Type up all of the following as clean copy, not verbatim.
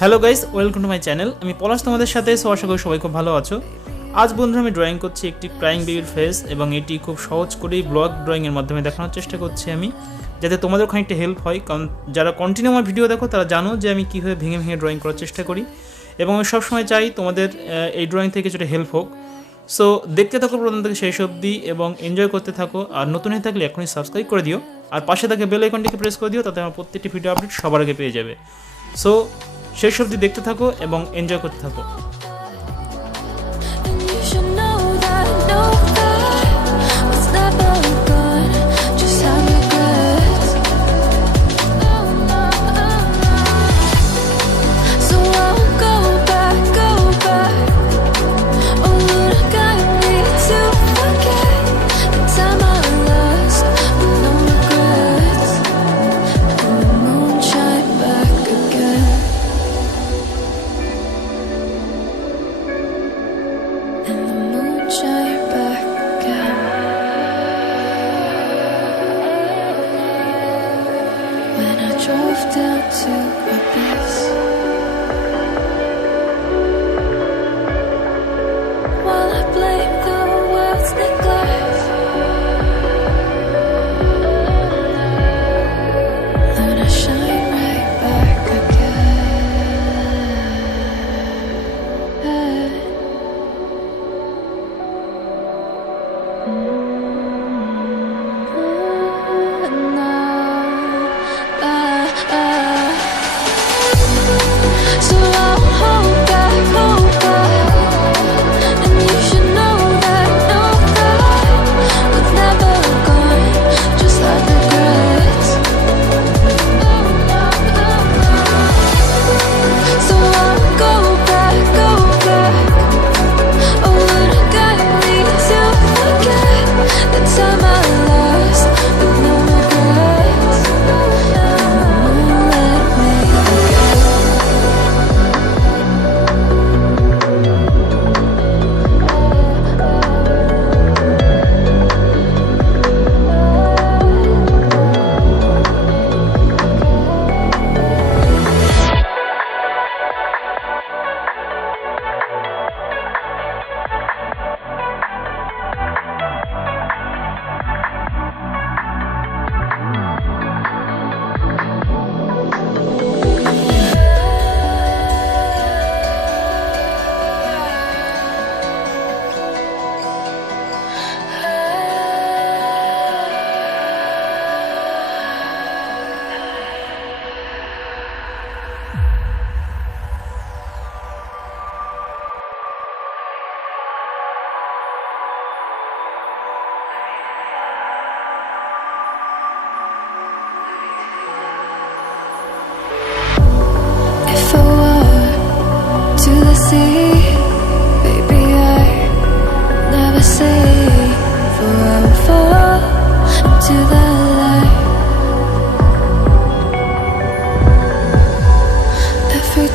Hello guys, welcome to my channel. আমি পলাশ তোমাদের সাথে। সো আশা করি সবাই খুব ভালো আছো। আজ বন্ধুরা আমি ড্রয়িং করছি একটি ক্রাইং বেবির ফেস, এবং এটি খুব সহজ করেই ব্লগ ড্রয়িংয়ের মাধ্যমে দেখানোর চেষ্টা করছি আমি, যাতে তোমাদের খানিকটা হেল্প হয়। কারণ যারা কন্টিনিউ আমার ভিডিও দেখো তারা জানো যে আমি কীভাবে ভেঙে ভেঙে ড্রয়িং করার চেষ্টা করি, এবং আমি সবসময় চাই তোমাদের এই ড্রয়িং থেকে কিছুটা হেল্প হোক। সো দেখতে থাকো প্রথম থেকে শেষ অবধি এবং এনজয় করতে থাকো। আর নতুন হয়ে থাকলে এখনই সাবস্ক্রাইব করে দিও, আর পাশে থাকে বেল আইকনটিকে প্রেস করে দিও, তাতে আমার প্রত্যেকটি ভিডিও আপডেট সবার আগে পেয়ে যাবে। সো শেষ অবধি দেখতে থাকো এবং এনজয় করতে থাকো। Drove down to abyss while I blame the world's neglect. Then I shine right back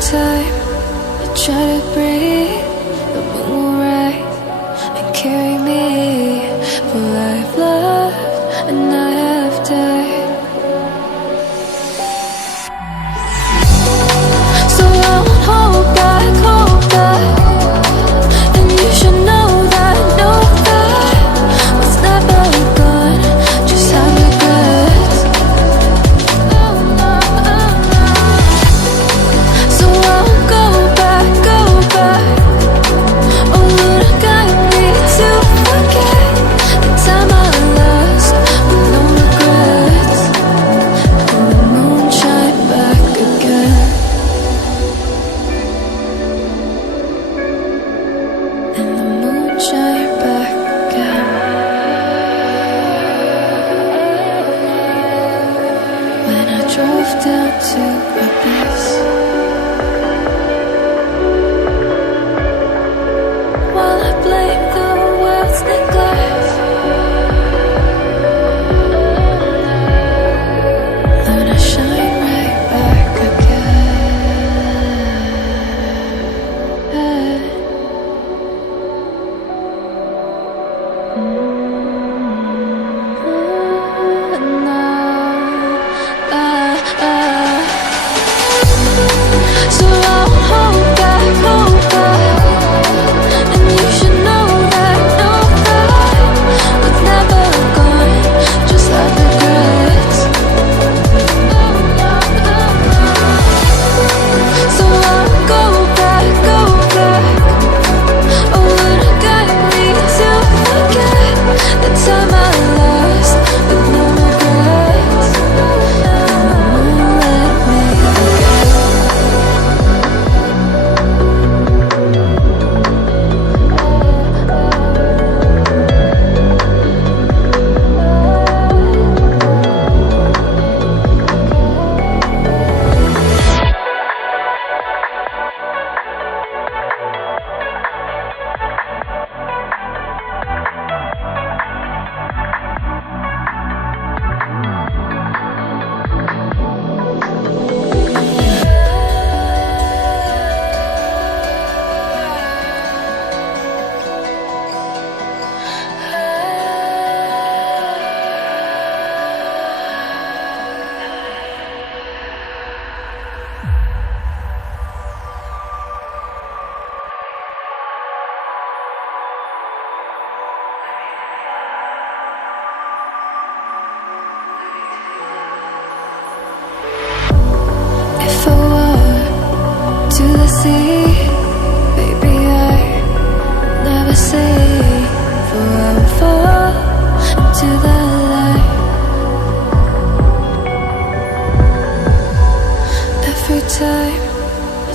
time I try to breathe, the moon will rise and carry me, for I've loved and I have died. So I won't hold back, and you should know that what's never gone just have regrets. So I won't go back. Oh Lord, guide me to forget.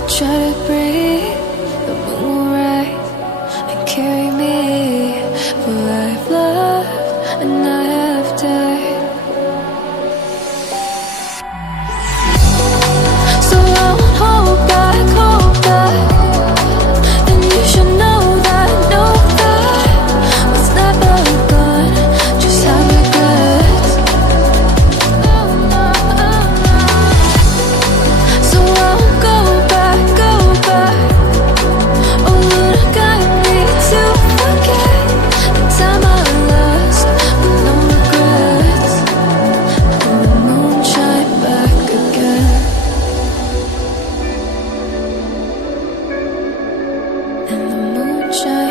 try to breathe, the moon will rise and carry me. For I've loved and I have died. So I won't hold back, hold back. And you should know that what's never gone just have regrets. So I won't go back, go back. Oh Lord, got me to forget the time I lost with no regrets. And the moon shine back again. And the moon shine